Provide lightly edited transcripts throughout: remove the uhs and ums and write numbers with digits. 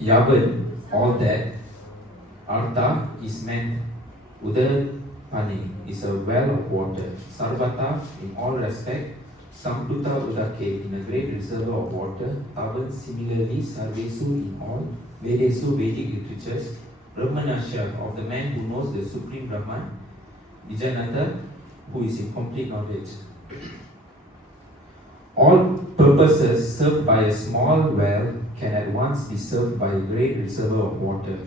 Yavan, all that. Artha is meant. Udapani is a well of water. Sarvata, in all respect. Samputa Udake, in a great reservoir of water. Tavan, similarly, Sarvesu, in all. Vedesu, Vedic literatures. Brahmanasya, of the man who knows the Supreme Brahman. Vijayanatha, who is in complete knowledge. All purposes served by a small well can at once be served by a great reservoir of water.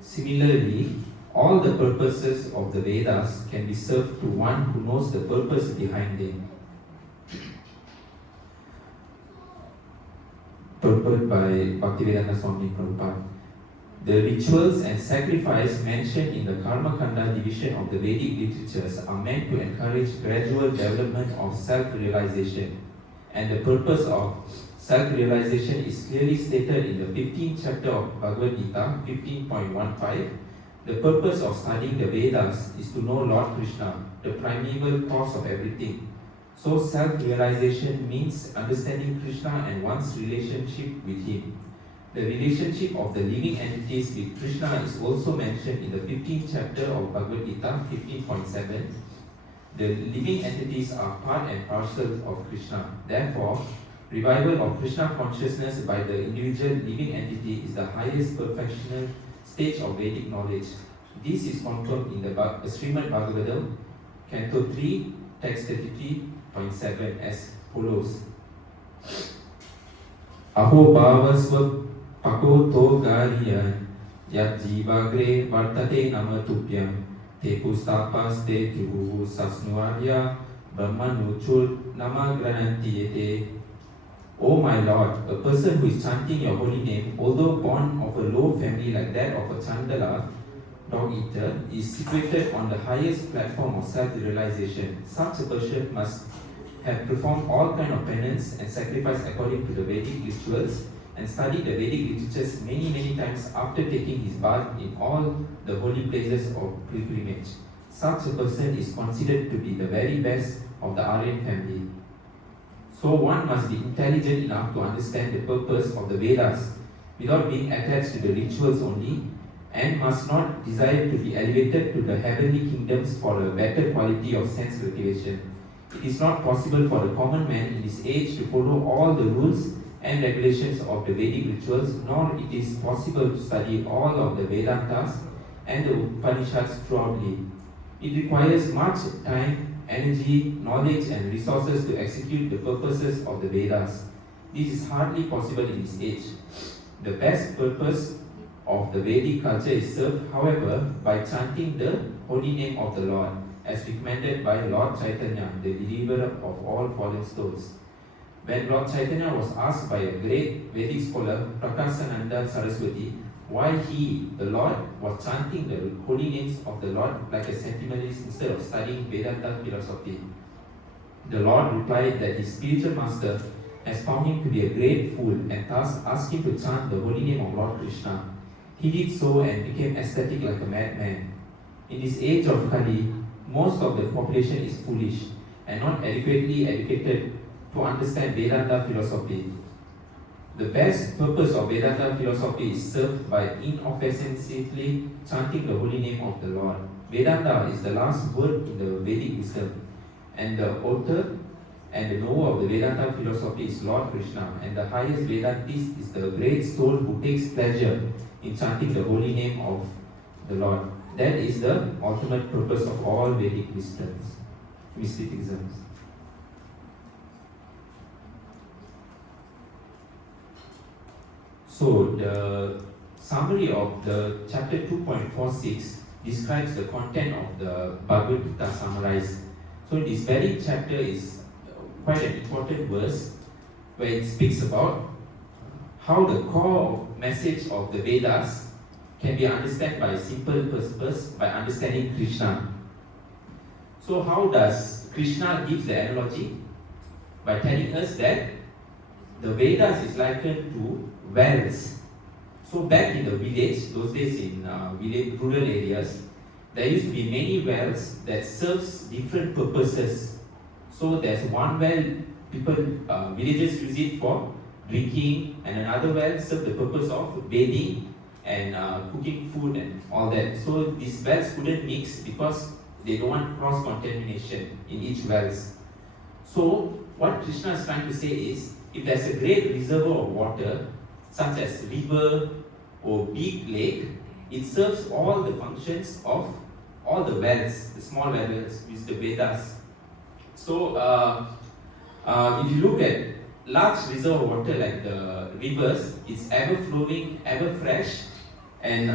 Similarly, all the purposes of the Vedas can be served to one who knows the purpose behind them. Purport by Bhaktivedanta Swami Prabhupada. The rituals and sacrifice mentioned in the Karma Kanda division of the Vedic literatures are meant to encourage gradual development of self-realization. And the purpose of self-realization is clearly stated in the 15th chapter of Bhagavad Gita, 15.15. The purpose of studying the Vedas is to know Lord Krishna, the primeval cause of everything. So self-realization means understanding Krishna and one's relationship with him. The relationship of the living entities with Krishna is also mentioned in the 15th chapter of Bhagavad Gita, 15.7. The living entities are part and parcel of Krishna. Therefore, revival of Krishna consciousness by the individual living entity is the highest perfectional stage of Vedic knowledge. This is confirmed in the Srimad Bhagavatam, Canto 3, Text 33.7 as follows. Aho bhavasva pakoto gariyan yat jivagre vartate namatupyam te pustapas te tihu sasnuarya brahmanuchul namagranantiyete. O my Lord, a person who is chanting your holy name, although born of a low family like that of a Chandala, dog eater, is situated on the highest platform of self-realization. Such a person must have performed all kinds of penance and sacrifice according to the Vedic rituals and studied the Vedic literatures many times after taking his bath in all the holy places of pilgrimage. Such a person is considered to be the very best of the Aryan family. So one must be intelligent enough to understand the purpose of the Vedas without being attached to the rituals only, and must not desire to be elevated to the heavenly kingdoms for a better quality of sense cultivation. It is not possible for the common man in this age to follow all the rules and regulations of the Vedic rituals, nor it is possible to study all of the Vedantas and the Upanishads thoroughly. It requires much time, energy, knowledge and resources to execute the purposes of the Vedas. This is hardly possible in this age. The best purpose of the Vedic culture is served, however, by chanting the holy name of the Lord, as recommended by Lord Chaitanya, the deliverer of all fallen souls. When Lord Chaitanya was asked by a great Vedic scholar, Prakasananda Saraswati, why he, the Lord, was chanting the holy names of the Lord like a sentimentalist instead of studying Vedanta philosophy, the Lord replied that his spiritual master has found him to be a great fool and thus asked him to chant the holy name of Lord Krishna. He did so and became ecstatic like a madman. In this age of Kali, most of the population is foolish and not adequately educated to understand Vedanta philosophy. The best purpose of Vedanta philosophy is served by inoffensively chanting the holy name of the Lord. Vedanta is the last word in the Vedic wisdom, and the author and the knower of the Vedanta philosophy is Lord Krishna, and the highest Vedantist is the great soul who takes pleasure in chanting the holy name of the Lord. That is the ultimate purpose of all Vedic wisdoms, mysticisms. So the summary of the chapter 2.46 describes the content of the Bhagavad Gita summarized. So this very chapter is quite an important verse where it speaks about how the core message of the Vedas can be understood by a simple purpose by understanding Krishna. So how does Krishna give the analogy? By telling us that the Vedas is likened to wells. So back in the village, those days in village, rural areas, there used to be many wells that serves different purposes. So there's one well, villagers use it for drinking, and another well served the purpose of bathing and cooking food and all that. So these wells couldn't mix because they don't want cross-contamination in each wells. So what Krishna is trying to say is, if there's a great reservoir of water, such as river or big lake, it serves all the functions of all the wells, the small wells, which the Vedas. So if you look at large reservoir of water like the rivers, it's ever flowing, ever fresh, and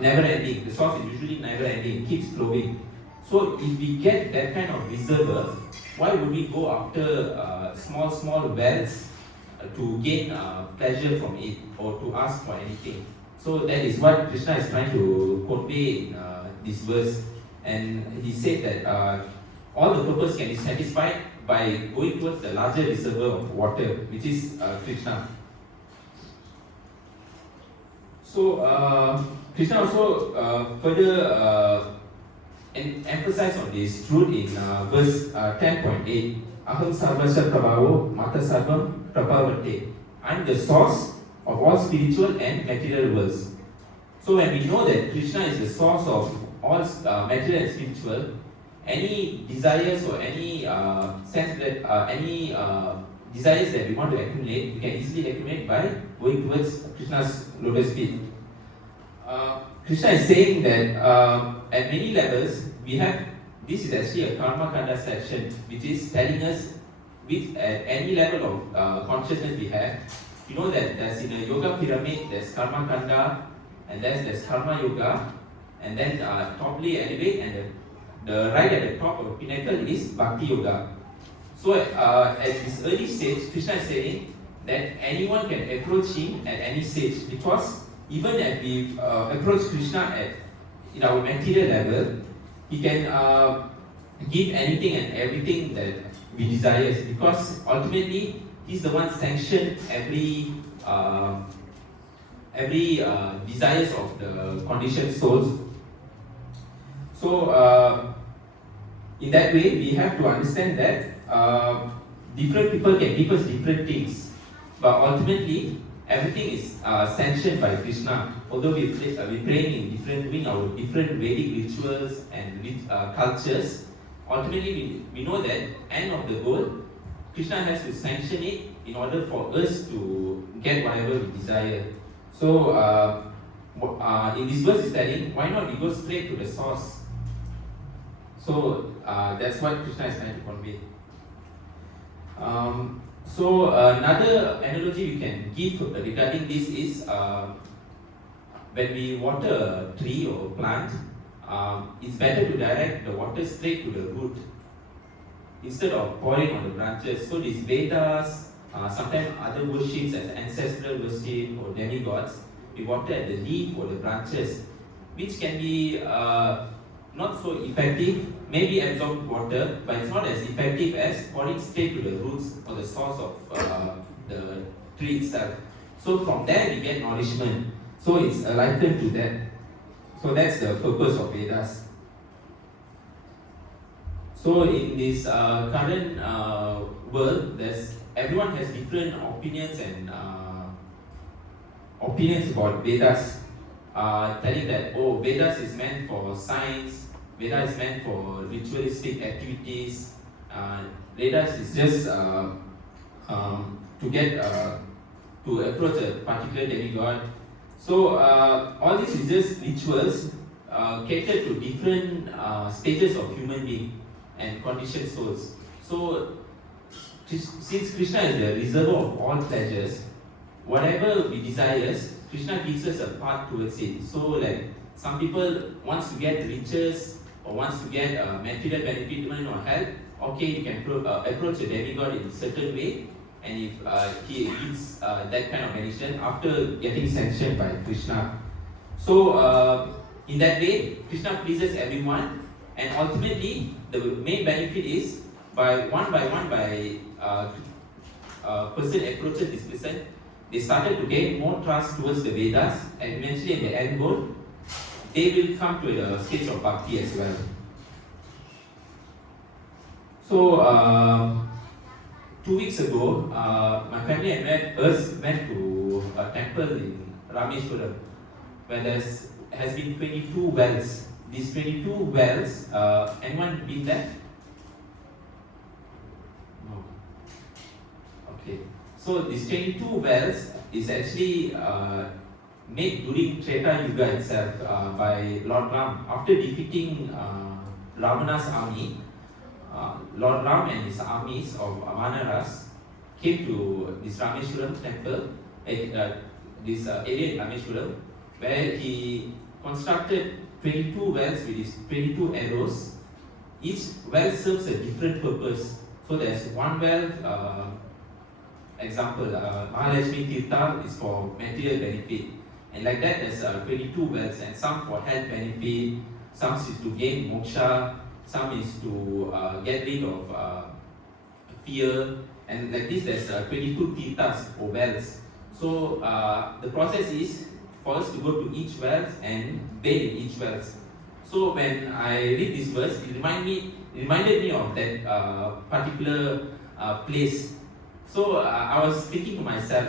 never ending. The source is usually never ending, it keeps flowing. So if we get that kind of reservoir, why would we go after small wells to gain pleasure from it or to ask for anything? So that is what Krishna is trying to convey in this verse. And he said that all the purpose can be satisfied by going towards the larger reservoir of water, which is Krishna. So Krishna also further emphasized on this truth in verse 10.8. Aham sarvasya prabhavo mata sarvam prabhavate. I am the source of all spiritual and material worlds. So when we know that Krishna is the source of all material and spiritual, any desires or any sense that any desires that we want to accumulate, we can easily accumulate by going towards Krishna's lotus feet. Krishna is saying that at many levels we have, this is actually a karma kanda section, which is telling us with at any level of consciousness we have. You know that there's in a yoga pyramid, there's karma kanda, and there's karma yoga, and then toply elevate, and the right at the top of the pinnacle is bhakti yoga. So at this early stage, Krishna is saying that anyone can approach him at any stage, because even if we approach Krishna in our material level, he can give anything and everything that we desire, because ultimately he's the one sanctioned every desires of the conditioned souls. So in that way, we have to understand that different people can give us different things, but ultimately everything is sanctioned by Krishna. Although we praying in doing our different Vedic rituals and cultures, ultimately we know that end of the goal, Krishna has to sanction it in order for us to get whatever we desire. So in this verse is telling, why not we go straight to the source? So that's what Krishna is trying to convey. So another analogy we can give regarding this is when we water a tree or plant, it's better to direct the water straight to the root instead of pouring on the branches. So these Vedas, sometimes other worships as ancestral worship or demigods, we water at the leaf or the branches, which can be not so effective, maybe absorb water, but it's not as effective as pouring straight to the roots or the source of the tree itself. So from there we get nourishment. So it's likened to that. So that's the purpose of Vedas. So in this current world, everyone has different opinions and opinions about Vedas, telling that Vedas is meant for science, Vedas is meant for ritualistic activities, Vedas is just to get to approach a particular demigod. So all this is just rituals catered to different stages of human being and conditioned souls. So since Krishna is the reservoir of all pleasures, whatever we desire, Krishna gives us a path towards it. So like some people wants to get riches or wants to get material benefit or health, okay, you can approach a demigod in a certain way, and if he gives that kind of benediction after getting sanctioned by Krishna. So in that way, Krishna pleases everyone, and ultimately the main benefit is by one, person approaches this person, they started to gain more trust towards the Vedas, and eventually in the end goal, they will come to the stage of bhakti as well. So 2 weeks ago, my family and us went to a temple in Rameshwaram, where there has been 22 wells. These 22 wells, anyone been there? No. Okay. So these 22 wells is actually made during Treta Yuga itself by Lord Ram. After defeating Ravana's army, Lord Ram and his armies of Vanaras came to this Rameshwaram temple, this area in Rameshwaram, where he constructed 22 wells with his 22 arrows. Each well serves a different purpose. So there's one well, example, Mahalakshmi Tirtha is for material benefit. And like that, there's 22 wells, and some for health benefit, some is to gain moksha, some is to get rid of fear, and like this, there's 22 tirthas or wells. So the process is for us to go to each well and bathe in each well. So when I read this verse, it reminded me of that particular place. So I was thinking to myself,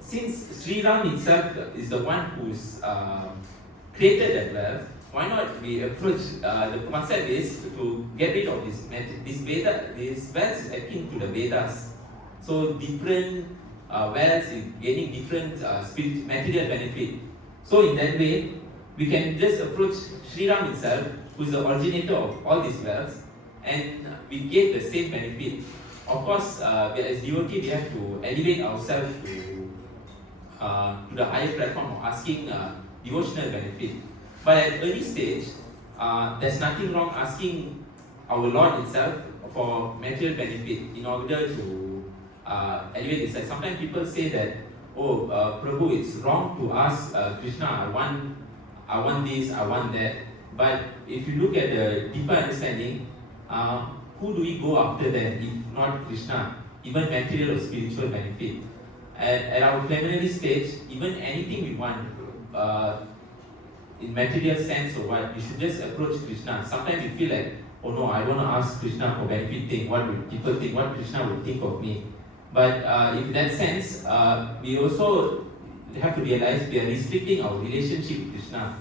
since Sri Ram itself is the one who's created that well, why not we approach, the concept is to get rid of this Veda, this wells is akin to the Vedas. So different wells is gaining different material benefit. So in that way, we can just approach Sri Ram itself, who is the originator of all these wells, and we get the same benefit. Of course, as devotee, we have to elevate ourselves to the higher platform of asking devotional benefit. But at early stage, there's nothing wrong asking our Lord itself for material benefit in order to elevate itself. Sometimes people say that, oh, Prabhu, it's wrong to ask Krishna, I want this, I want that. But if you look at the deeper understanding, who do we go after then if not Krishna? Even material or spiritual benefit. At our preliminary stage, even anything we want, in material sense or what, we should just approach Krishna. Sometimes we feel like, oh no, I don't want to ask Krishna for benefit thing, what will people think, what Krishna will think of me. But in that sense, we also have to realize we are restricting our relationship with Krishna.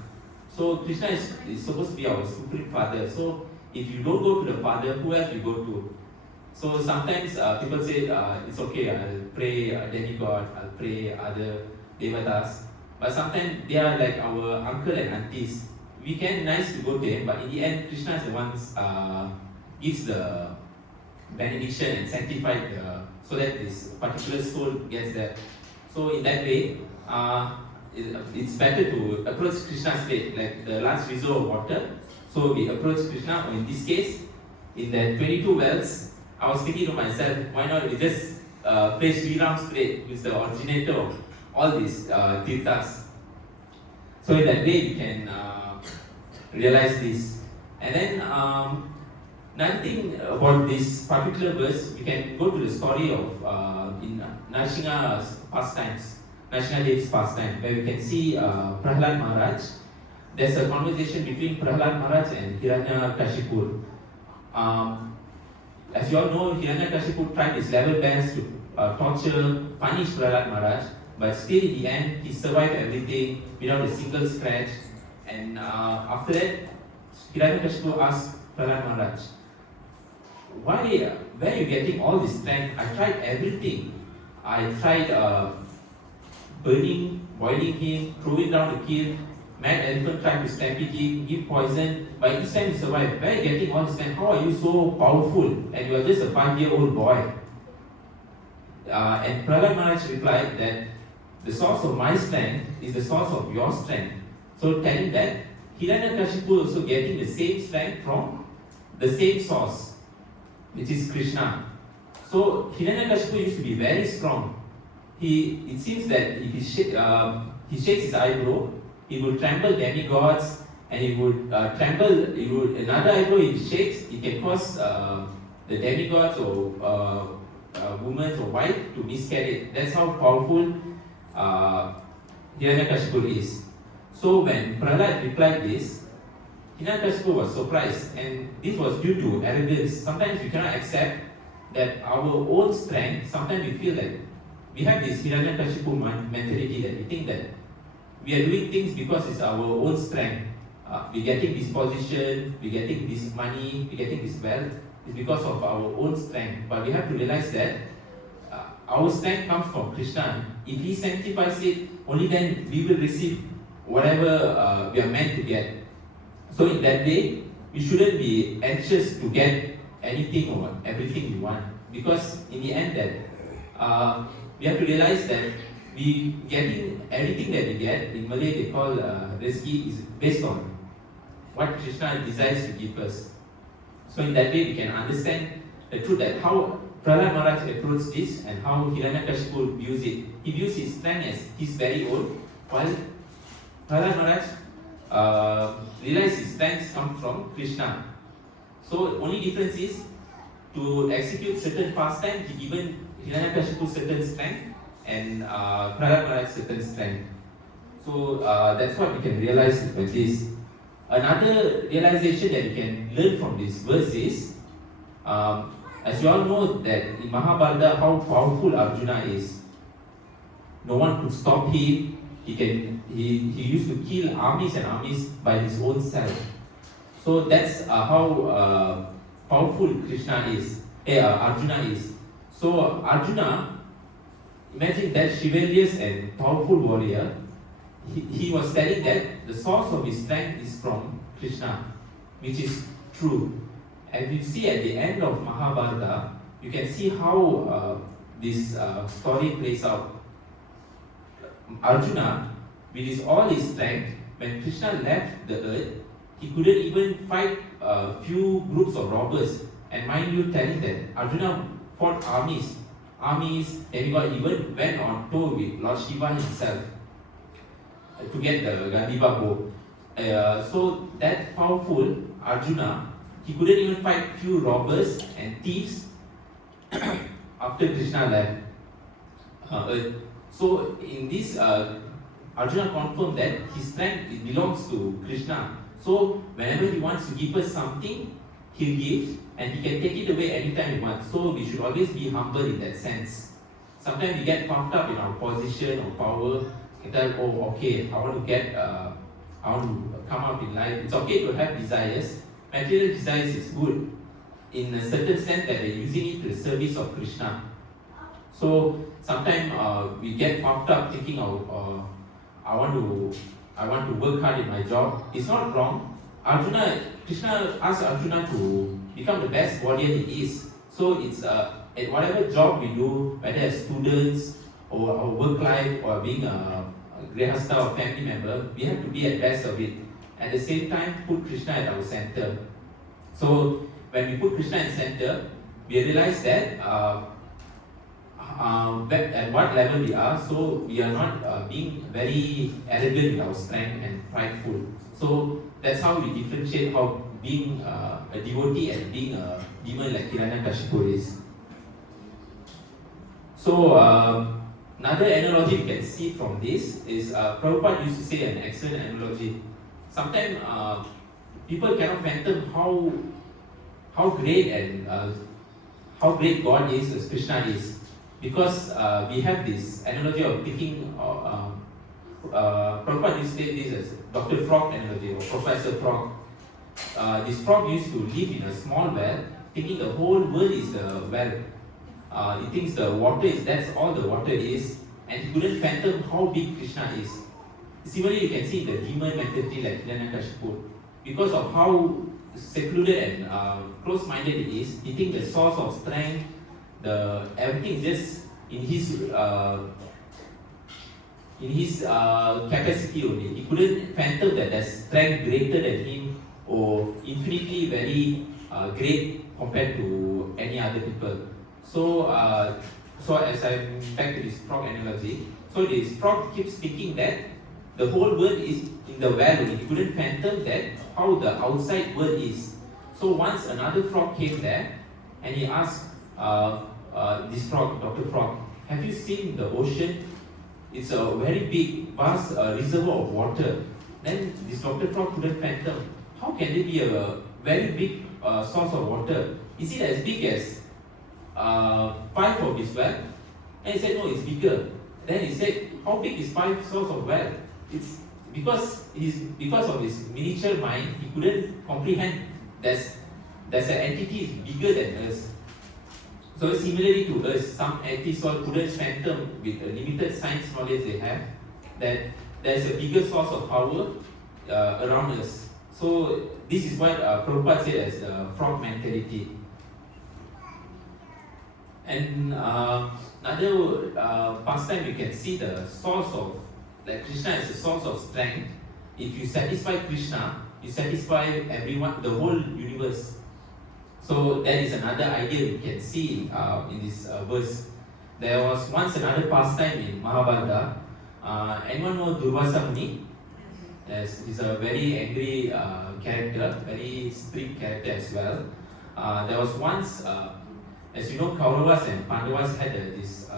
So Krishna is supposed to be our supreme father. So if you don't go to the father, who else you go to? So sometimes people say, it's okay, I'll pray demigod, I'll pray other devatas. But sometimes they are like our uncle and aunties. We can nice to go to them, but in the end, Krishna is the one gives the benediction and sanctified so that this particular soul gets that. So in that way, it's better to approach Krishna's way, like the last resort of water. So we approach Krishna, or in this case, in the 22 wells, I was thinking to myself, why not we just play Sri Ram straight, who is the originator of all these tirthas. So in that way, we can realize this. And then another thing about this particular verse, we can go to the story of in Narasimha's pastimes, Narasimha's pastime, where we can see Prahlad Maharaj. There's a conversation between Prahlad Maharaj and Hiranyakashipu. As you all know, Hiranyakashipu tried his level best to torture, punish Prahlad Maharaj, but still in the end, he survived everything without a single scratch. And after that, Hiranyakashipu asked Prahlad Maharaj, where are you getting all this strength? I tried everything. I tried burning, boiling him, throwing down the kill. Mad elephant tried to stampede him, give poison, but each time you survive. Where are you getting all this strength? How are you so powerful? And you are just a 5-year-old boy. And Prahlad Maharaj replied that the source of my strength is the source of your strength. So telling that Hiranyakashipu also getting the same strength from the same source, which is Krishna. So Hiranyakashipu used to be very strong. It seems that if he shakes his eyebrow, he would tremble demigods, and he would another eyebrow he shakes, it can cause the demigods or woman or wife to miscarry. That's how powerful Hiranyakashipu is. So when Prahlad replied this, Hiranyakashipu was surprised, and this was due to arrogance. Sometimes we cannot accept that our own strength, sometimes we feel like we have this Hiranyakashipu mentality that we think that we are doing things because it's our own strength. We're getting this position, we're getting this money, we're getting this wealth. It's because of our own strength. But we have to realize that our strength comes from Krishna. If He sanctifies it, only then we will receive whatever we are meant to get. So in that way, we shouldn't be anxious to get anything or everything we want, because in the end that we have to realize that we getting everything that we get, in Malay they call rezeki, is based on what Krishna desires to give us. So in that way we can understand the truth that how Prahlad Maharaj approached this and how Hiranyakashipu views it. He views his strength as his very own, while Prahlad Maharaj realized his strength comes from Krishna. So only difference is to execute certain pastime, he given Hiranyakashipu certain strength and Prahlad Maharaj certain strength. So that's what we can realize with this. Another realization that we can learn from this verse is, as you all know that in Mahabharata how powerful Arjuna is. No one could stop him. He used to kill armies and armies by his own self. So that's how powerful Arjuna is. So Arjuna, imagine that chivalrous and powerful warrior, he was telling that the source of his strength is from Krishna, which is true. And you see at the end of Mahabharata, you can see how this story plays out. Arjuna, with all his strength, when Krishna left the earth, he couldn't even fight a few groups of robbers. And mind you, telling that Arjuna fought armies, demigod even went on tour with Lord Shiva himself to get the Gandiva bow. So that powerful Arjuna, he couldn't even fight few robbers and thieves after Krishna left earth. So in this, Arjuna confirmed that his strength belongs to Krishna. So whenever he wants to give us something, he'll give, and he can take it away anytime he wants. So we should always be humble in that sense. Sometimes we get puffed up in our position or power, and tell, oh, okay, I want to come up in life. It's okay to have desires. Material desires is good in a certain sense that they're using it to the service of Krishna. So sometimes we get puffed up thinking of I want to work hard in my job. It's not wrong. Krishna asked Arjuna to become the best warrior he is. So it's at whatever job we do, whether as students or our work life or being a grihastha or family member, we have to be at best of it. At the same time, put Krishna at our center. So when we put Krishna in center, we realize that at what level we are, so we are not being very arrogant with our strength and prideful. So that's how we differentiate how being a devotee and being a demon like Hiranyakashipu is. So another analogy we can see from this is Prabhupada used to say an excellent analogy. Sometimes people cannot fathom how great and how great God is as Krishna is. Because we have this analogy of thinking, Prabhupada used to say this as Dr. Frog analogy or Professor Frog. This frog used to live in a small well, thinking the whole world is the well. He thinks the water that's all the water is, and he couldn't fathom how big Krishna is. Similarly, you can see the demon mentality like Hiranyakashipu. Because of how secluded and close-minded he is, he thinks the source of strength, everything just in his capacity only. He couldn't fathom that there's strength greater than him or infinitely very great compared to any other people. So as I'm back to this frog analogy, so this frog keeps thinking that the whole world is in the well only. He couldn't fathom that how the outside world is. So once another frog came there and he asked this frog, Dr. Frog, have you seen the ocean? It's a very big, vast reservoir of water. Then this Dr. Frog couldn't fathom, how can there be a very big source of water? Is it as big as 5 of his wealth? And he said, no, it's bigger. Then he said, how big is 5 source of wealth? It's because of his miniature mind, he couldn't comprehend there's an entity is bigger than us. So similarly to us, some entities couldn't fathom with the limited science knowledge they have that there's a bigger source of power around us. So this is what Prabhupada said as the frog mentality. And another pastime, you can see the source of, like Krishna is the source of strength. If you satisfy Krishna, you satisfy everyone, the whole universe. So that is another idea we can see in this verse. There was once another pastime in Mahabharata. Anyone know Durvasa Muni? Yes, he's a very angry character, very strict character as well. There was once, as you know, Kauravas and Pandavas had this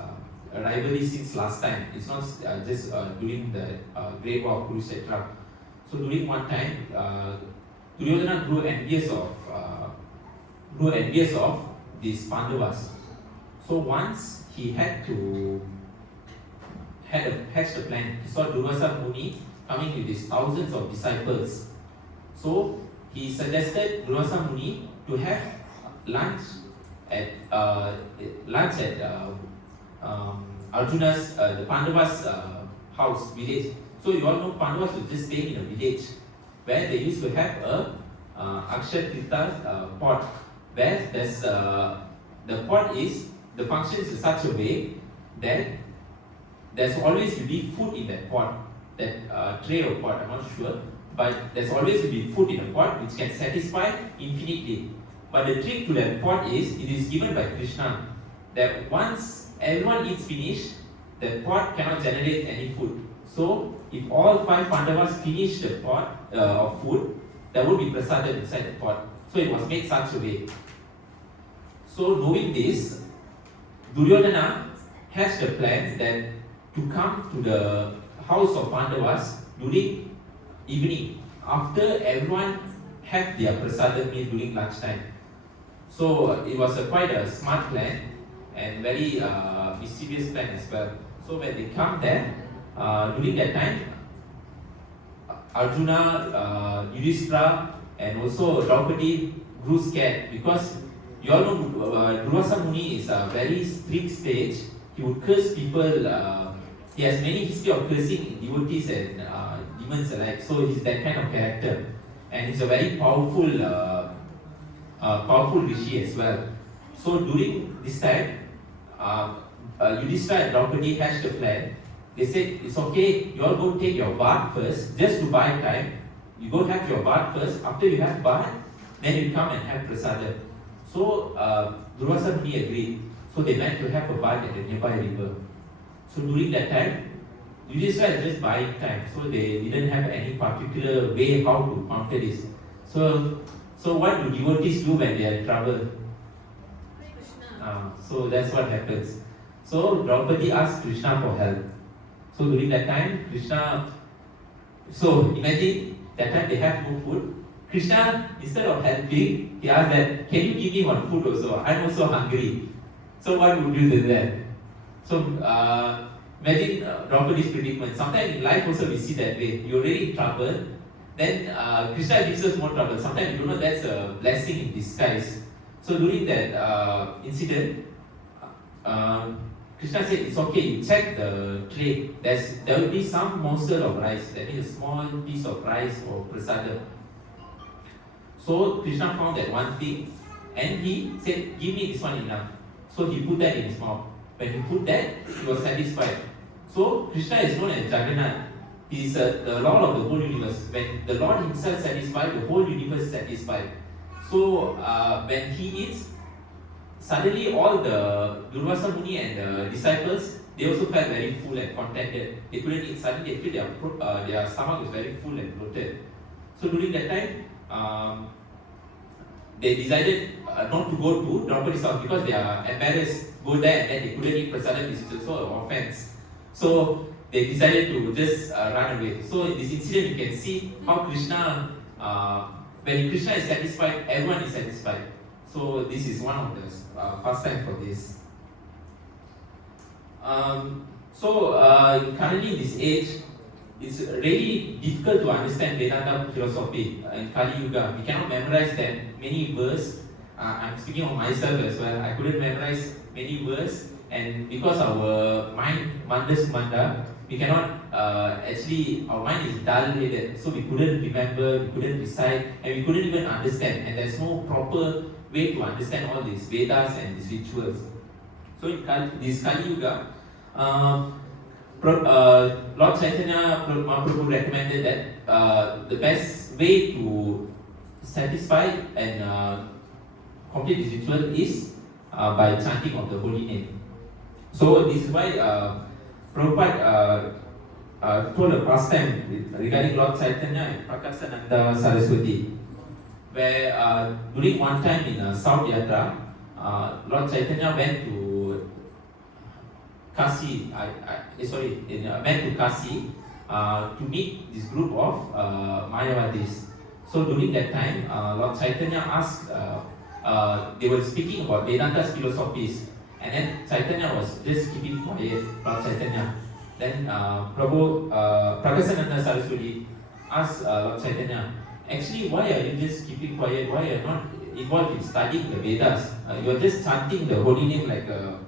rivalry since last time. It's not just during the Great War of Kurukshetra. So during one time, Duryodhana grew envious of these Pandavas. So once he hatched a plan. He saw Durvasa Muni coming with his thousands of disciples. So he suggested Durvasa Muni to have lunch at Arjuna's, the Pandavas' house, village. So you all know Pandavas were just staying in a village where they used to have a Akshatrita pot, where there's the pot is, the function is in such a way that there's always to be food in that pot, that tray or pot, I'm not sure, but there's always to be food in a pot which can satisfy infinitely. But the trick to that pot is, it is given by Krishna, that once everyone eats finish, the pot cannot generate any food. So if all 5 Pandavas finish the pot of food, there would be prasadam inside the pot. So it was made such a way. So knowing this, Duryodhana hatched a plan that to come to the house of Pandavas during evening, after everyone had their prasadam meal during lunchtime. So it was quite a smart plan and very mischievous plan as well. So when they come there, during that time, Arjuna, Yudhishthira, and also Draupadi grew scared because you all know Durvasa Muni is a very strict sage. He would curse people. He has many history of cursing devotees and demons alike. So he's that kind of character, and he's a very powerful rishi as well. So during this time, Yudhishthira and Draupadi hatched a plan. They said, it's okay, you all go take your bath first, just to buy time. You go have your bath first. After you have bath, then you come and have prasadam. So Durvasa Muni agreed. So they went to have a bath at the nearby river. So during that time, Yudhishthira is just buying time. So they didn't have any particular way how to counter this. So what do devotees do when they are in trouble? So that's what happens. So Draupadi asked Krishna for help. So during that time, Krishna, so imagine that time they have no food. Krishna, instead of helping, he asked that, can you give me one food also? I'm also hungry. So what would you do then? So imagine Draupadi's predicament. Sometimes in life also we see that way. You're already in trouble, then Krishna gives us more trouble. Sometimes you don't know that's a blessing in disguise. So during that incident, Krishna said, it's okay, you check the tray. There will be some morsel of rice, that means a small piece of rice or prasadam. So Krishna found that one thing and he said, give me this one enough. So he put that in his mouth. When he put that, he was satisfied. So Krishna is known as Jagannath. He is the Lord of the whole universe. When the Lord himself is satisfied, the whole universe is satisfied. So when he eats, suddenly all the Durvasa Muni and the disciples, they also felt very full and contented. They couldn't eat. Suddenly they feel their stomach was very full and bloated. So during that time, they decided not to go to Draupadi's house because they are embarrassed. Go there and then they couldn't eat prasadam, which is also an offense. So they decided to just run away. So in this incident, you can see how Krishna, when Krishna is satisfied, everyone is satisfied. So this is one of the pastime for this. Currently in this age, it's really difficult to understand Vedanta philosophy in Kali Yuga. We cannot memorize that many verses. I'm speaking of myself as well. I couldn't memorize many verses, and because our mind mandas manda, we cannot actually, our mind is dull-headed, so we couldn't remember, we couldn't recite, and we couldn't even understand. And there's no proper way to understand all these Vedas and these rituals. So in this Kali Yuga, Lord Chaitanya Mahaprabhu recommended that the best way to satisfy and complete this ritual is by chanting of the holy name. So this is why Prabhupada told a pastime regarding Lord Chaitanya and Prakasananda Saraswati, where during one time in South Yatra, Lord Chaitanya went to Kasi, went to Kasi to meet this group of Mayavadis. So during that time, Lord Chaitanya asked, they were speaking about Vedanta's philosophies, and then Chaitanya was just keeping quiet, Lord Chaitanya. Then Prakasananda Saraswati asked Lord Chaitanya, actually, why are you just keeping quiet? Why are you not involved in studying the Vedas? You're just chanting the holy name like a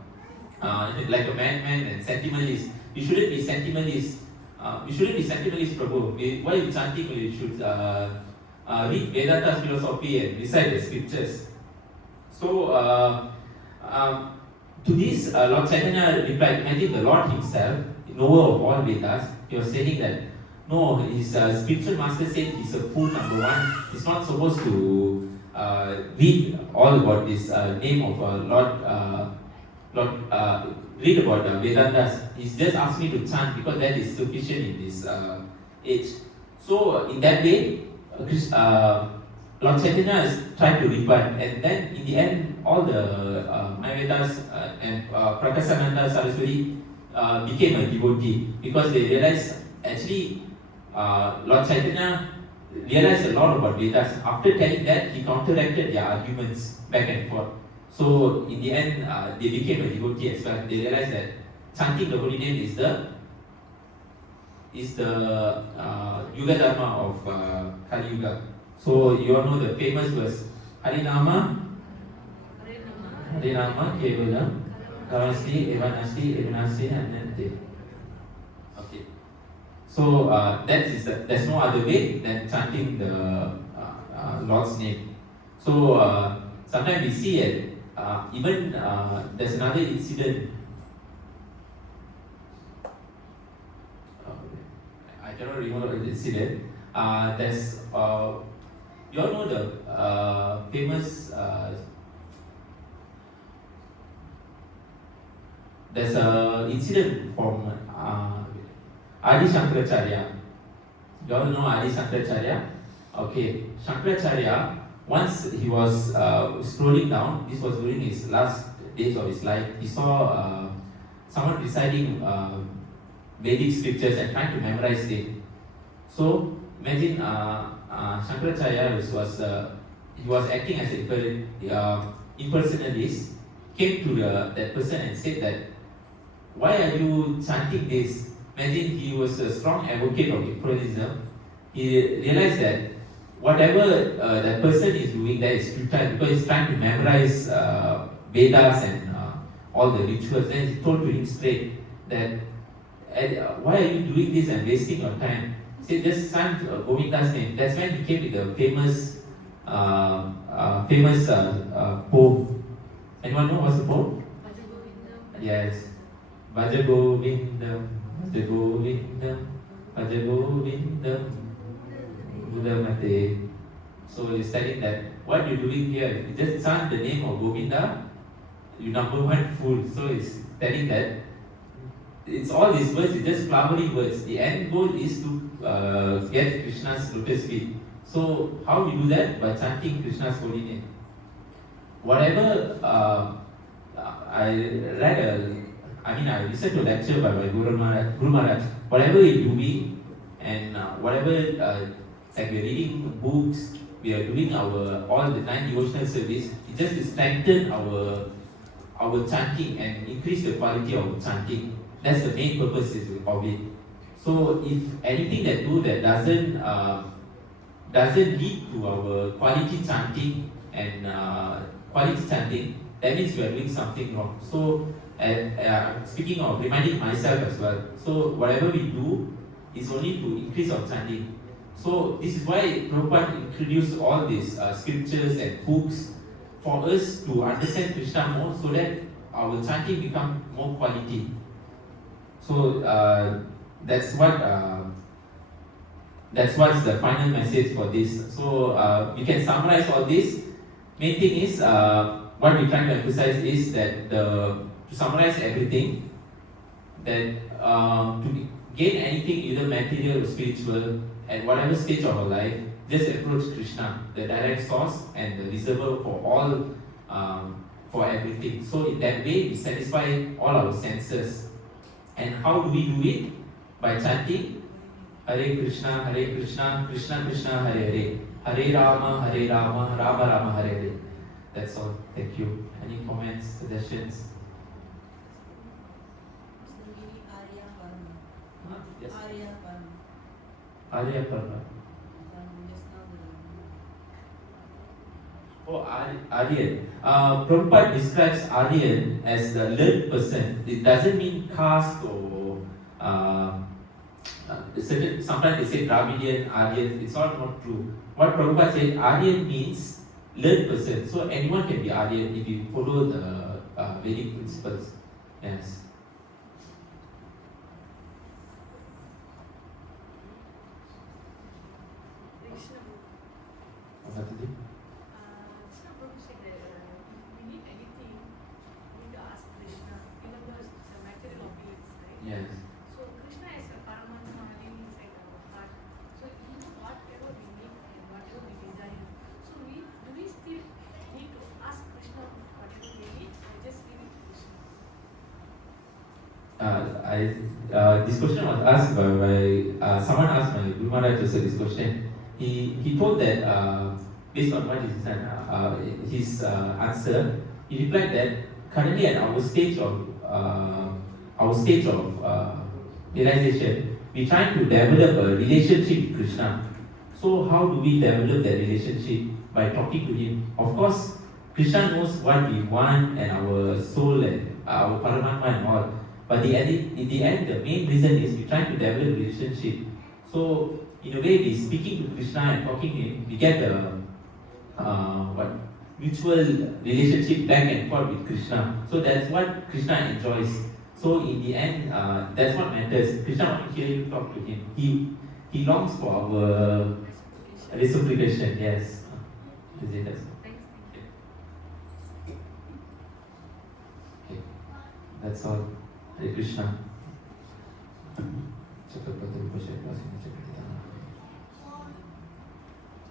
madman and sentimentalist. You shouldn't be sentimentalist. You shouldn't be sentimentalist, Prabhu. Why are you chanting? You should read Vedanta philosophy and recite the scriptures. So, to this, Lord Chaitanya replied, imagine the Lord himself, knower of all Vedas, he was saying that, no, his spiritual master said he's a fool, number one. He's not supposed to read all about this name of read about Vedantas. He's just asked me to chant because that is sufficient in this age. So in that way, Lord Chaitanya is trying to rebut, and then in the end, all the Mayavadas and Prakasananda Saraswati became a devotee because they realized actually Lord Chaitanya realized a lot about Vedas. After telling that, he counteracted their arguments back and forth. So in the end, they became a devotee as well. They realized that chanting the holy name is the Yuga Dharma of Kali Yuga. So you all know the famous verse, Harinama Kevalam Kavasti Evanasti Evanasti Anante. Okay. So there's no other way than chanting the Lord's name. So sometimes we see it. Even there's another incident. I cannot remember the incident. There's you all know the famous. There's an incident from Adi Shankaracharya. You all know Adi Shankaracharya? Okay, Shankaracharya. Once he was scrolling down, this was during his last days of his life, he saw someone reciting Vedic scriptures and trying to memorize it. So imagine Shankaracharya was acting as an impersonalist, came to that person and said that, why are you chanting this? Imagine he was a strong advocate of imperialism. He realized that whatever that person is doing, that is futile because he's trying to memorize Vedas and all the rituals. Then he told to him straight that, why are you doing this and wasting your time? He said, just chant Govinda's name. That's when he came with the famous poem. Anyone know what's the poem? Yes. Bhaja Govindam, Bhaja Govindam, Bhaja Govindam. Budamate. So he's telling that what you're doing here, you just chant the name of Govinda, you number one fool. So he's telling that it's all these words, it's just flowery words. The end goal is to get Krishna's lotus feet. So how we do that? By chanting Krishna's holy name. Whatever I listened to a lecture by my Guru Maharaj. Whatever you're doing and whatever like we're reading books we are doing our all the 9 devotional service, it's just to strengthen our chanting and increase the quality of chanting. That's the main purpose of it. So if anything that do that doesn't lead to our quality chanting and quality chanting, that means we are doing something wrong. So speaking of reminding myself as well, so whatever we do is only to increase our chanting. So this is why Prabhupada introduced all these scriptures and books for us to understand Krishna more, so that our chanting become more quality. So that's what's the final message for this. So we can summarize all this. Main thing is what we're trying to emphasize is that to summarize everything, that to gain anything, either material or spiritual, at whatever stage of our life, just approach Krishna, the direct source and the reservoir for all, for everything. So in that way, we satisfy all our senses. And how do we do it? By chanting Hare Krishna, Krishna Krishna, Hare Hare, Hare Rama, Rama Rama, Hare Hare. That's all. Thank you. Any comments, suggestions? Yes. Arya Parva. Oh, Aryan. Prabhupada describes Aryan as the learned person. It doesn't mean caste or sometimes they say Dravidian, Aryan. It's all not true. What Prabhupada said, Aryan means learned person. So anyone can be Aryan if you follow the Vedic principles. Yes. What did you? Yes. So Krishna is a Paramatma living inside our heart. So he knows whatever we need and whatever we desire. So do we still need to ask Krishna whatever we need or just give it to Krishna? This question was asked by someone asked my Guru Maharaj also this question. He told that based on what his answer, he replied that currently at our stage of realization, we're trying to develop a relationship with Krishna. So how do we develop that relationship? By talking to him. Of course, Krishna knows what we want and our soul and our Paramatma and all. But in the end, the main reason is we're trying to develop a relationship. So in a way, we're speaking to Krishna and talking to him, we get a mutual relationship back and forth with Krishna. So that's what Krishna enjoys. So in the end, that's what matters. Krishna wants to hear you talk to him. He longs for our reciprocation. Yes. Thanks. Okay. That's all. Hare Krishna.